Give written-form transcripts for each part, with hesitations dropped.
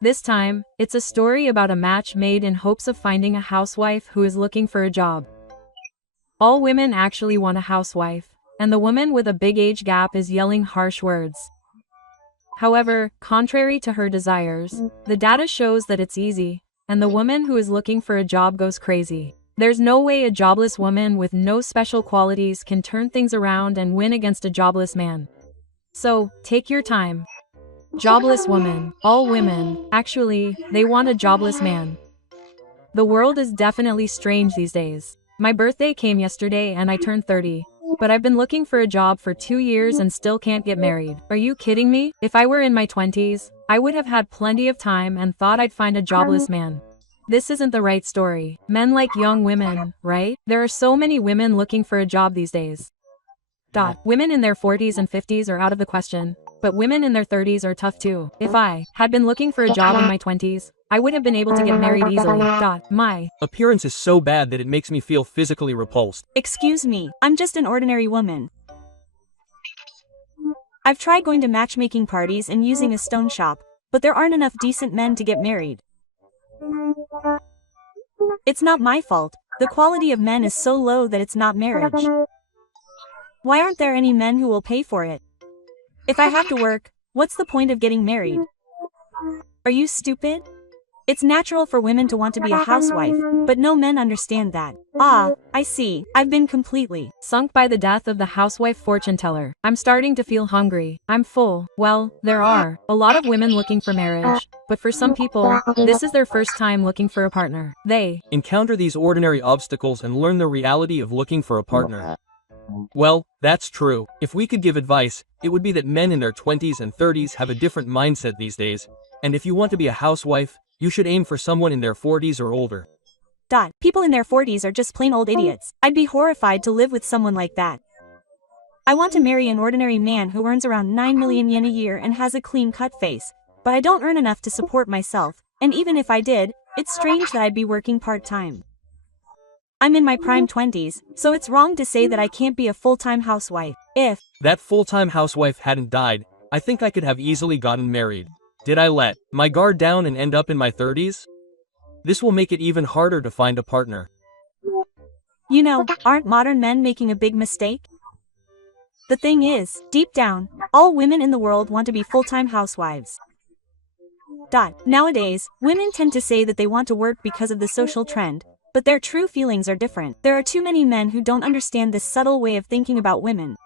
This time, it's a story about a match made in hopes of finding a housewife who is looking for a job. All women actually want a housewife, and the woman with a big age gap is yelling harsh words. However, contrary to her desires, the data shows that it's easy, and the woman who is looking for a job goes crazy. There's no way a jobless woman with no special qualities can turn things around and win against a jobless man. So, take your time. Jobless woman. All women, actually, they want a jobless man. The world is definitely strange these days. My birthday came yesterday and I turned 30. But I've been looking for a job for 2 years and still can't get married. Are you kidding me? If I were in my 20s, I would have had plenty of time and thought I'd find a jobless man. This isn't the right story. Men like young women, right? There are so many women looking for a job these days. Women in their 40s and 50s are out of the question. But women in their 30s are tough too. If I had been looking for a job in my 20s, I would have been able to get married easily. My appearance is so bad that it makes me feel physically repulsed. Excuse me, I'm just an ordinary woman. I've tried going to matchmaking parties and using a stone shop, but there aren't enough decent men to get married. It's not my fault. The quality of men is so low that it's not marriage. Why aren't there any men who will pay for it? If I have to work, what's the point of getting married? Are you stupid? It's natural for women to want to be a housewife, but no men understand that. Ah, I see. I've been completely sunk by the death of the housewife fortune teller. I'm starting to feel hungry. I'm full. Well, there are a lot of women looking for marriage, but for some people, this is their first time looking for a partner. They encounter these ordinary obstacles and learn the reality of looking for a partner. Well, that's true. If we could give advice, it would be that men in their 20s and 30s have a different mindset these days. And if you want to be a housewife, you should aim for someone in their 40s or older. People in their 40s are just plain old idiots. I'd be horrified to live with someone like that. I want to marry an ordinary man who earns around 9 million yen a year and has a clean-cut face. But I don't earn enough to support myself, and even if I did, it's strange that I'd be working part-time. I'm in my prime 20s, so it's wrong to say that I can't be a full-time housewife. If that full-time housewife hadn't died, I think I could have easily gotten married. Did I let my guard down and end up in my 30s? This will make it even harder to find a partner. You know, aren't modern men making a big mistake? The thing is, deep down, all women in the world want to be full-time housewives. Nowadays, women tend to say that they want to work because of the social trend, but their true feelings are different. There are too many men who don't understand this subtle way of thinking about women.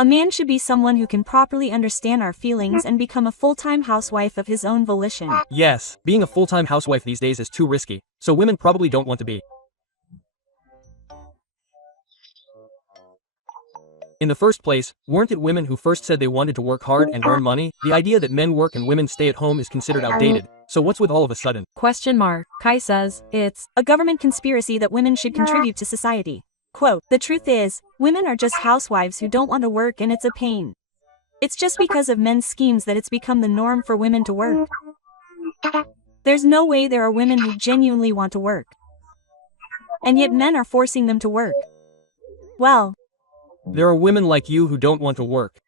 A man should be someone who can properly understand our feelings and become a full-time housewife of his own volition. Yes, being a full-time housewife these days is too risky, so women probably don't want to be. In the first place, weren't it women who first said they wanted to work hard and earn money? The idea that men work and women stay at home is considered outdated, so what's with all of a sudden? Kai says, it's a government conspiracy that women should contribute to society. Quote, the truth is, women are just housewives who don't want to work and it's a pain. It's just because of men's schemes that it's become the norm for women to work. There's no way there are women who genuinely want to work. And yet men are forcing them to work. Well, there are women like you who don't want to work.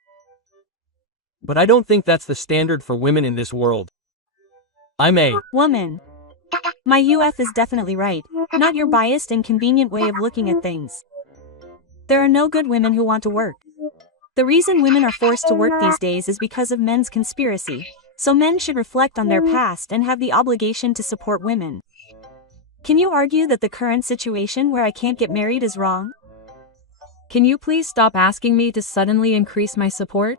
But I don't think that's the standard for women in this world. I'm a woman. My UF is definitely right, not your biased and convenient way of looking at things. There are no good women who want to work. The reason women are forced to work these days is because of men's conspiracy, so men should reflect on their past and have the obligation to support women. Can you argue that the current situation where I can't get married is wrong? Can you please stop asking me to suddenly increase my support?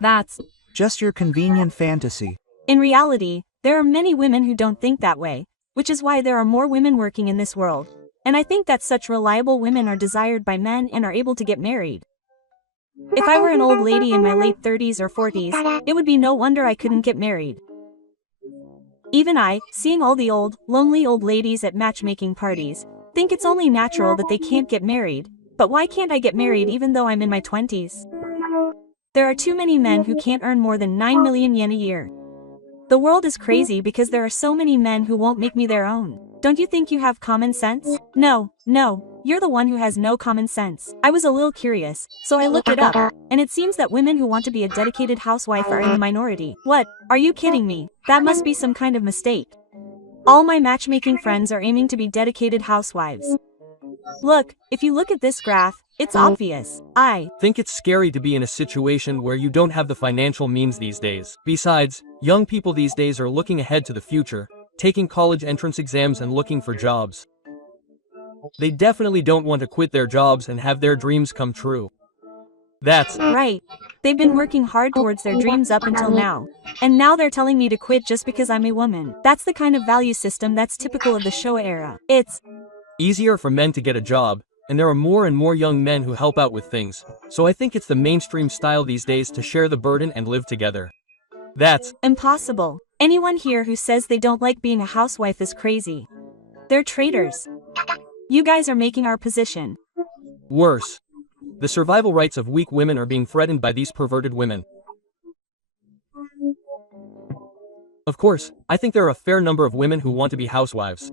That's just your convenient fantasy. In reality, there are many women who don't think that way, which is why there are more women working in this world. And I think that such reliable women are desired by men and are able to get married. If I were an old lady in my late 30s or 40s, it would be no wonder I couldn't get married. Even I, seeing all the old, lonely old ladies at matchmaking parties, think it's only natural that they can't get married. But why can't I get married even though I'm in my 20s? There are too many men who can't earn more than 9 million yen a year. The world is crazy because there are so many men who won't make me their own. Don't you think you have common sense? No, You're the one who has no common sense. I was a little curious, so I looked it up, and it seems that women who want to be a dedicated housewife are in the minority. What? Are you kidding me? That must be some kind of mistake. All my matchmaking friends are aiming to be dedicated housewives. Look, if you look at this graph, it's obvious. I think it's scary to be in a situation where you don't have the financial means these days. Besides, young people these days are looking ahead to the future, taking college entrance exams and looking for jobs. They definitely don't want to quit their jobs and have their dreams come true. That's right. They've been working hard towards their dreams up until now. And now they're telling me to quit just because I'm a woman. That's the kind of value system that's typical of the Showa era. It's easier for men to get a job, and there are more and more young men who help out with things, so I think it's the mainstream style these days to share the burden and live together. That's impossible. Anyone here who says they don't like being a housewife is crazy. They're traitors. You guys are making our position worse. The survival rights of weak women are being threatened by these perverted women. Of course, I think there are a fair number of women who want to be housewives.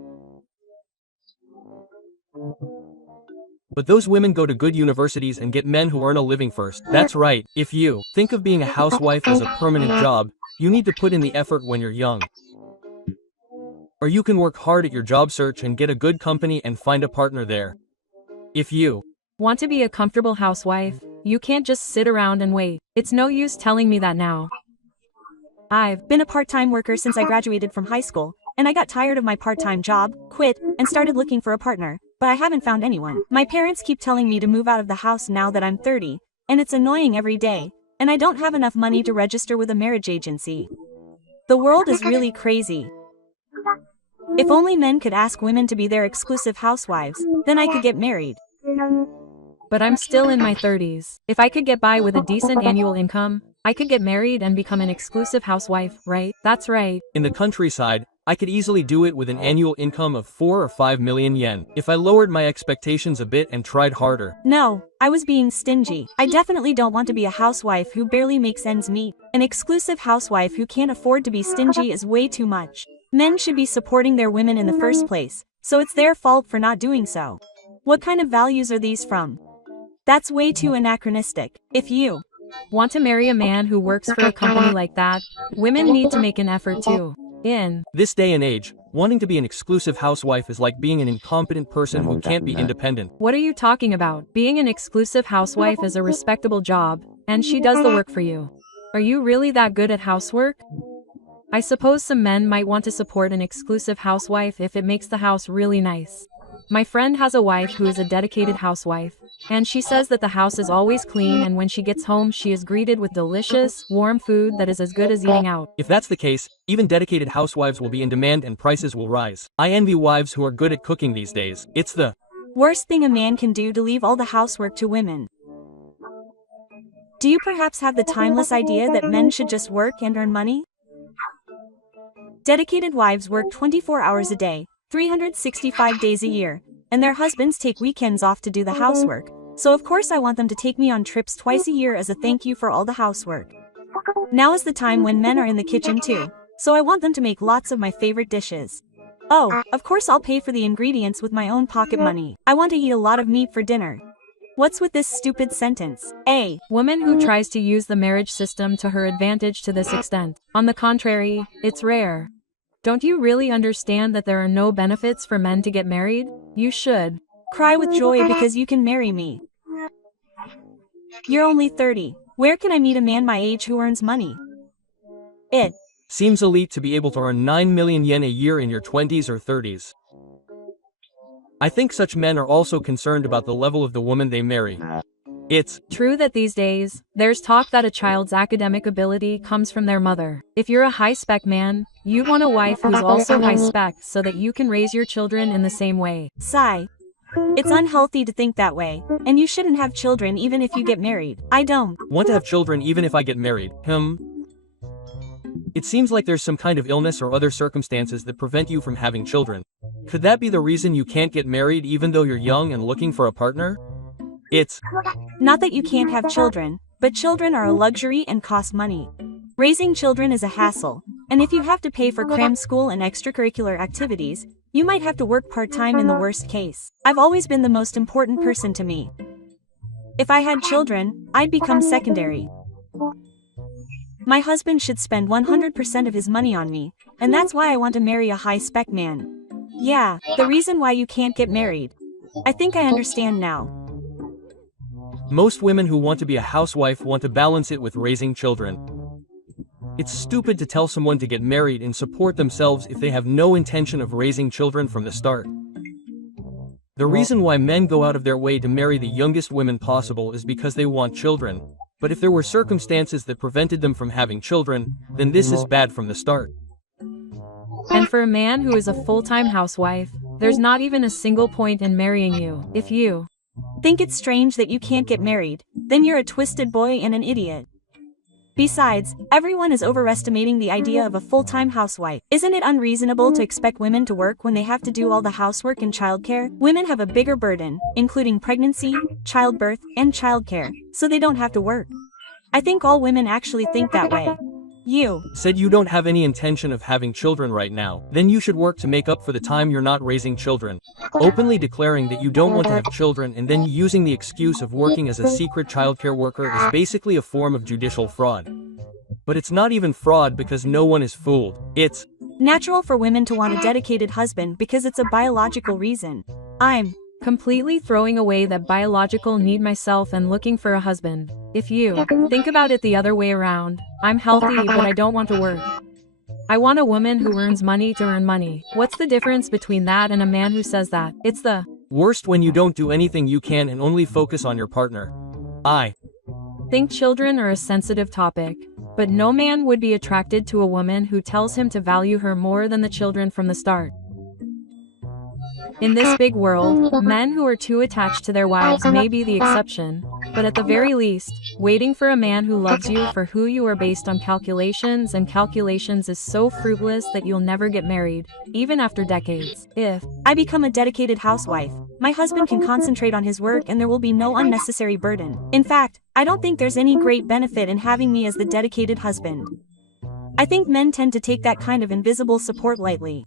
But those women go to good universities and get men who earn a living first. That's right. If you think of being a housewife as a permanent job, you need to put in the effort when you're young. Or you can work hard at your job search and get a good company and find a partner there. If you want to be a comfortable housewife, you can't just sit around and wait. It's no use telling me that now. I've been a part-time worker since I graduated from high school, and I got tired of my part-time job, quit, and started looking for a partner, but I haven't found anyone. My parents keep telling me to move out of the house now that I'm 30, and it's annoying every day, and I don't have enough money to register with a marriage agency. The world is really crazy. If only men could ask women to be their exclusive housewives, then I could get married. But I'm still in my 30s. If I could get by with a decent annual income, I could get married and become an exclusive housewife, right? That's right. In the countryside, I could easily do it with an annual income of 4 or 5 million yen, if I lowered my expectations a bit and tried harder. No, I was being stingy. I definitely don't want to be a housewife who barely makes ends meet. An exclusive housewife who can't afford to be stingy is way too much. Men should be supporting their women in the first place, so it's their fault for not doing so. What kind of values are these from? That's way too anachronistic. If you want to marry a man who works for a company like that, women need to make an effort too. In this day and age, wanting to be an exclusive housewife is like being an incompetent person who can't be independent. What are you talking about? Being an exclusive housewife is a respectable job, and she does the work for you. Are you really that good at housework? I suppose some men might want to support an exclusive housewife if it makes the house really nice. My friend has a wife who is a dedicated housewife, and she says that the house is always clean, and when she gets home she is greeted with delicious, warm food that is as good as eating out. If that's the case, even dedicated housewives will be in demand and prices will rise. I envy wives who are good at cooking these days. It's the worst thing a man can do to leave all the housework to women. Do you perhaps have the timeless idea that men should just work and earn money? Dedicated wives work 24 hours a day, 365 days a year, and their husbands take weekends off to do the housework, so of course I want them to take me on trips twice a year as a thank you for all the housework. Now is the time when men are in the kitchen too, so I want them to make lots of my favorite dishes. Oh, of course I'll pay for the ingredients with my own pocket money. I want to eat a lot of meat for dinner. What's with this stupid sentence? A woman who tries to use the marriage system to her advantage to this extent. On the contrary, it's rare. Don't you really understand that there are no benefits for men to get married? You should cry with joy because you can marry me. You're only 30. Where can I meet a man my age who earns money? It seems elite to be able to earn 9 million yen a year in your 20s or 30s. I think such men are also concerned about the level of the woman they marry. It's true that these days, there's talk that a child's academic ability comes from their mother. If you're a high-spec man, you'd want a wife who's also high-spec so that you can raise your children in the same way. Sigh. It's unhealthy to think that way, and you shouldn't have children even if you get married. I don't want to have children even if I get married. It seems like there's some kind of illness or other circumstances that prevent you from having children. Could that be the reason you can't get married even though you're young and looking for a partner? It's not that you can't have children, but children are a luxury and cost money. Raising children is a hassle, and if you have to pay for cram school and extracurricular activities, You might have to work part-time in the worst case. I've always been the most important person to me. If I had children, I'd become secondary. My husband should spend 100% of his money on me, and that's why I want to marry a high-spec man. Yeah, the reason why you can't get married. I think I understand now. Most women who want to be a housewife want to balance it with raising children. It's stupid to tell someone to get married and support themselves if they have no intention of raising children from the start. The reason why men go out of their way to marry the youngest women possible is because they want children. But if there were circumstances that prevented them from having children, then this is bad from the start. And for a man who is a full-time housewife, there's not even a single point in marrying you. If you think it's strange that you can't get married, then you're a twisted boy and an idiot. Besides, everyone is overestimating the idea of a full-time housewife. Isn't it unreasonable to expect women to work when they have to do all the housework and childcare? Women have a bigger burden, including pregnancy, childbirth, and childcare, so they don't have to work. I think all women actually think that way. You said you don't have any intention of having children right now, then you should work to make up for the time you're not raising children. Openly declaring that you don't want to have children and then using the excuse of working as a secret childcare worker is basically a form of judicial fraud. But it's not even fraud because no one is fooled. It's natural for women to want a dedicated husband because it's a biological reason. I'm completely throwing away that biological need myself and looking for a husband. If you think about it the other way around, I'm healthy but I don't want to work. I want a woman who earns money to earn money. What's the difference between that and a man who says that? It's the worst when you don't do anything you can and only focus on your partner. I think children are a sensitive topic, but no man would be attracted to a woman who tells him to value her more than the children from the start. In this big world, men who are too attached to their wives may be the exception, but at the very least, waiting for a man who loves you for who you are based on calculations and calculations is so fruitless that you'll never get married, even after decades. If I become a dedicated housewife, my husband can concentrate on his work and there will be no unnecessary burden. In fact, I don't think there's any great benefit in having me as the dedicated husband. I think men tend to take that kind of invisible support lightly.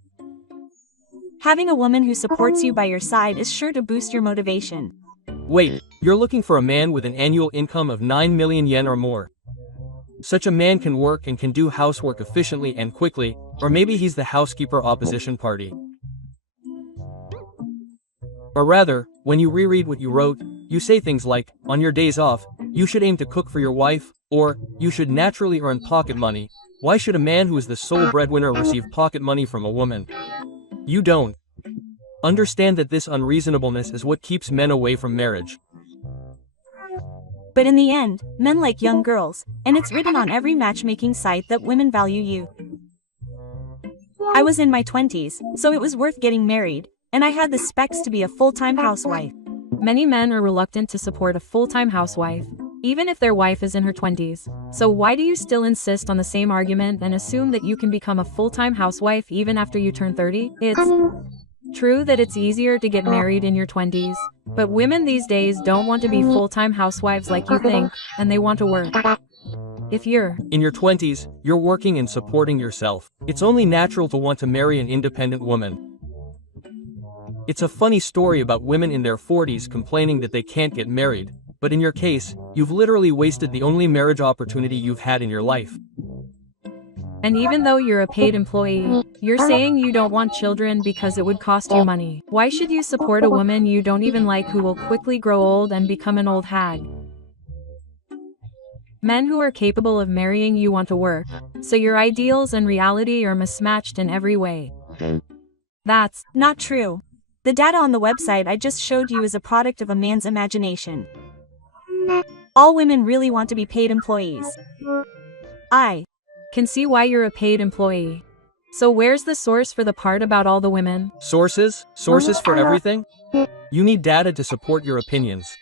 Having a woman who supports you by your side is sure to boost your motivation. Wait, you're looking for a man with an annual income of 9 million yen or more. Such a man can work and can do housework efficiently and quickly, or maybe he's the housekeeper opposition party. Or rather, when you reread what you wrote, you say things like, on your days off, you should aim to cook for your wife, or, you should naturally earn pocket money. Why should a man who is the sole breadwinner receive pocket money from a woman? You don't understand that this unreasonableness is what keeps men away from marriage. But in the end, men like young girls, and it's written on every matchmaking site that women value youth. I was in my 20s, so it was worth getting married, and I had the specs to be a full-time housewife. Many men are reluctant to support a full-time housewife, even if their wife is in her 20s. So why do you still insist on the same argument and assume that you can become a full-time housewife even after you turn 30? It's true that it's easier to get married in your 20s, but women these days don't want to be full-time housewives like you think, and they want to work. If you're in your 20s, you're working and supporting yourself. It's only natural to want to marry an independent woman. It's a funny story about women in their 40s complaining that they can't get married. But in your case, you've literally wasted the only marriage opportunity you've had in your life. And even though you're a paid employee, you're saying you don't want children because it would cost you money. Why should you support a woman you don't even like who will quickly grow old and become an old hag? Men who are capable of marrying you want to work, so your ideals and reality are mismatched in every way. That's not true. The data on the website I just showed you is a product of a man's imagination. All women really want to be paid employees. I can see why you're a paid employee. So where's the source for the part about all the women? Sources? Sources for everything? You need data to support your opinions.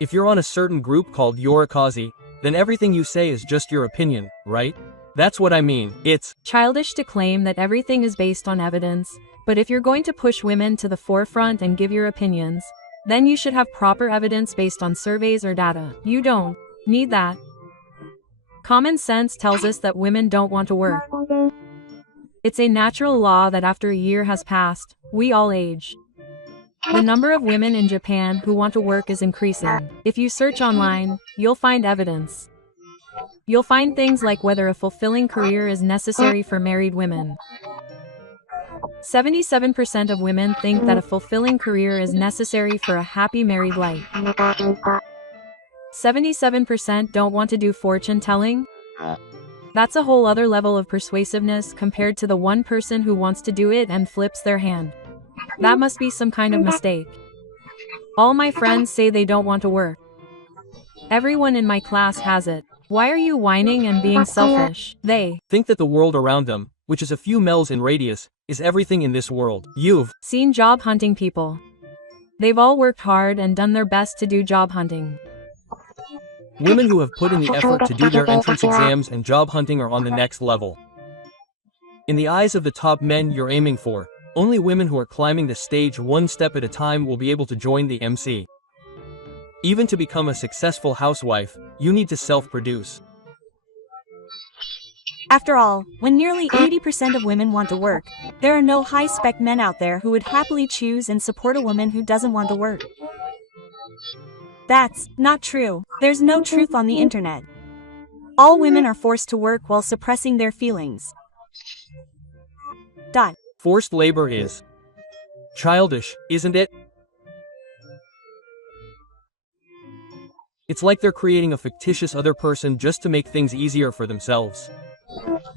If you're on a certain group called Yorikazi, then everything you say is just your opinion, right? That's what I mean. It's childish to claim that everything is based on evidence, but if you're going to push women to the forefront and give your opinions, then you should have proper evidence based on surveys or data. You don't need that. Common sense tells us that women don't want to work. It's a natural law that after a year has passed, we all age. The number of women in Japan who want to work is increasing. If you search online, you'll find evidence. You'll find things like whether a fulfilling career is necessary for married women. 77% of women think that a fulfilling career is necessary for a happy married life. 77% don't want to do fortune telling? That's a whole other level of persuasiveness compared to the one person who wants to do it and flips their hand. That must be some kind of mistake. All my friends say they don't want to work. Everyone in my class has it. Why are you whining and being selfish? They think that the world around them, which is a few miles in radius, is everything in this world. You've seen job hunting people. They've all worked hard and done their best to do job hunting. Women who have put in the effort to do their entrance exams and job hunting are on the next level. In the eyes of the top men you're aiming for, only women who are climbing the stage one step at a time will be able to join the MC. Even to become a successful housewife, you need to self-produce. After all, when nearly 80% of women want to work, there are no high-spec men out there who would happily choose and support a woman who doesn't want to work. That's not true. There's no truth on the internet. All women are forced to work while suppressing their feelings. Forced labor is childish, isn't it? It's like they're creating a fictitious other person just to make things easier for themselves.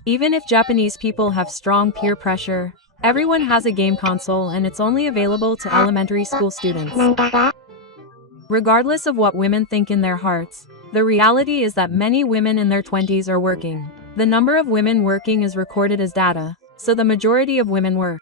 Even if Japanese people have strong peer pressure, everyone has a game console and it's only available to elementary school students. Regardless of what women think in their hearts, the reality is that many women in their 20s are working. The number of women working is recorded as data, so the majority of women work.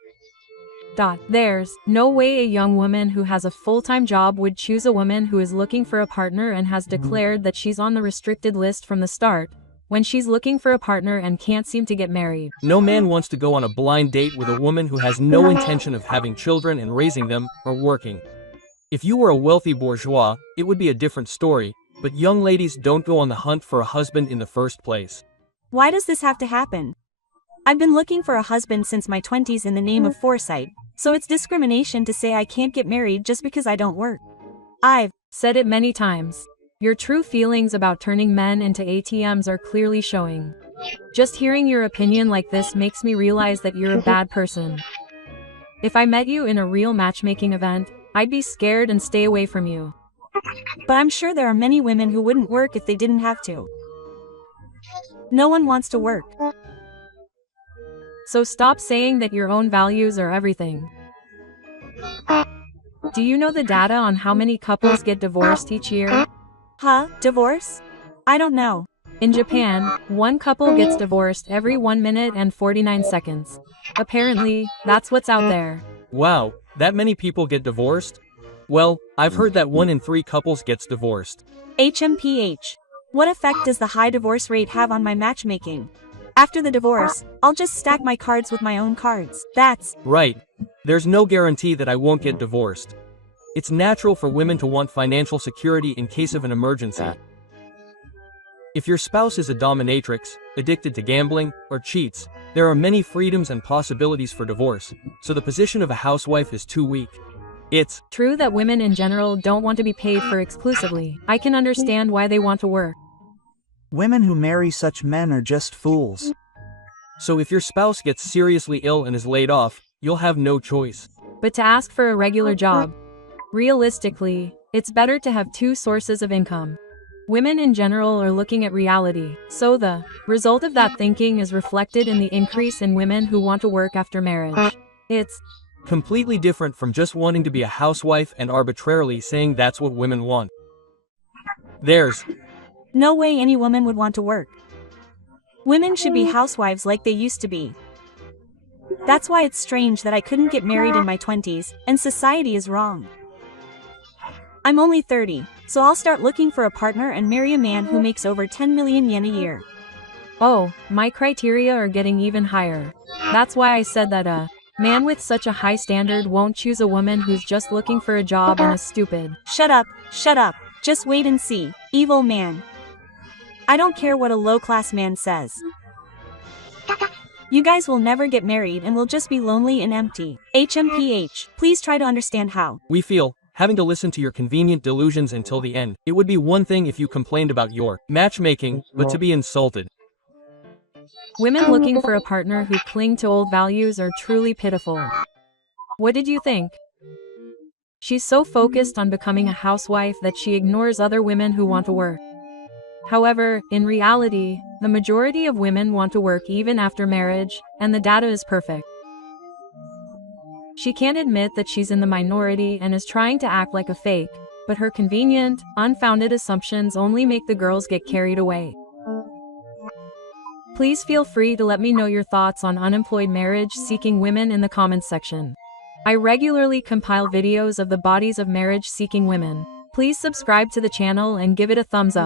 There's no way a young woman who has a full-time job would choose a woman who is looking for a partner and has declared that she's on the restricted list from the start, when she's looking for a partner and can't seem to get married. No man wants to go on a blind date with a woman who has no intention of having children and raising them, or working. If you were a wealthy bourgeois, it would be a different story, but young ladies don't go on the hunt for a husband in the first place. Why does this have to happen? I've been looking for a husband since my 20s in the name of foresight, so it's discrimination to say I can't get married just because I don't work. I've said it many times. Your true feelings about turning men into ATMs are clearly showing. Just hearing your opinion like this makes me realize that you're a bad person. If I met you in a real matchmaking event, I'd be scared and stay away from you. But I'm sure there are many women who wouldn't work if they didn't have to. No one wants to work. So stop saying that your own values are everything. Do you know the data on how many couples get divorced each year? Divorce? I don't know. In Japan, one couple gets divorced every 1 minute and 49 seconds. Apparently, that's what's out there. Wow, that many people get divorced? Well, I've heard that 1 in 3 couples gets divorced. HMPH. What effect does the high divorce rate have on my matchmaking? After the divorce, I'll just stack my cards with my own cards. That's right. There's no guarantee that I won't get divorced. It's natural for women to want financial security in case of an emergency. If your spouse is a dominatrix, addicted to gambling, or cheats, there are many freedoms and possibilities for divorce, so the position of a housewife is too weak. It's true that women in general don't want to be paid for exclusively. I can understand why they want to work. Women who marry such men are just fools. So if your spouse gets seriously ill and is laid off, you'll have no choice. But to ask for a regular job. Realistically, it's better to have 2 sources of income. Women in general are looking at reality, so the result of that thinking is reflected in the increase in women who want to work after marriage. It's completely different from just wanting to be a housewife and arbitrarily saying that's what women want. There's no way any woman would want to work. Women should be housewives like they used to be. That's why it's strange that I couldn't get married in my 20s, and society is wrong. I'm only 30, so I'll start looking for a partner and marry a man who makes over 10 million yen a year. Oh, my criteria are getting even higher. That's why I said that a man with such a high standard won't choose a woman who's just looking for a job and is stupid. Shut up, shut up. Just wait and see, evil man. I don't care what a low-class man says. You guys will never get married and will just be lonely and empty. HMPH, please try to understand how. We feel, having to listen to your convenient delusions until the end. It would be one thing if you complained about your matchmaking, but to be insulted. Women looking for a partner who cling to old values are truly pitiful. What did you think? She's so focused on becoming a housewife that she ignores other women who want to work. However, in reality, the majority of women want to work even after marriage, and the data is perfect. She can't admit that she's in the minority and is trying to act like a fake, but her convenient, unfounded assumptions only make the girls get carried away. Please feel free to let me know your thoughts on unemployed marriage-seeking women in the comments section. I regularly compile videos of the bodies of marriage-seeking women. Please subscribe to the channel and give it a thumbs up.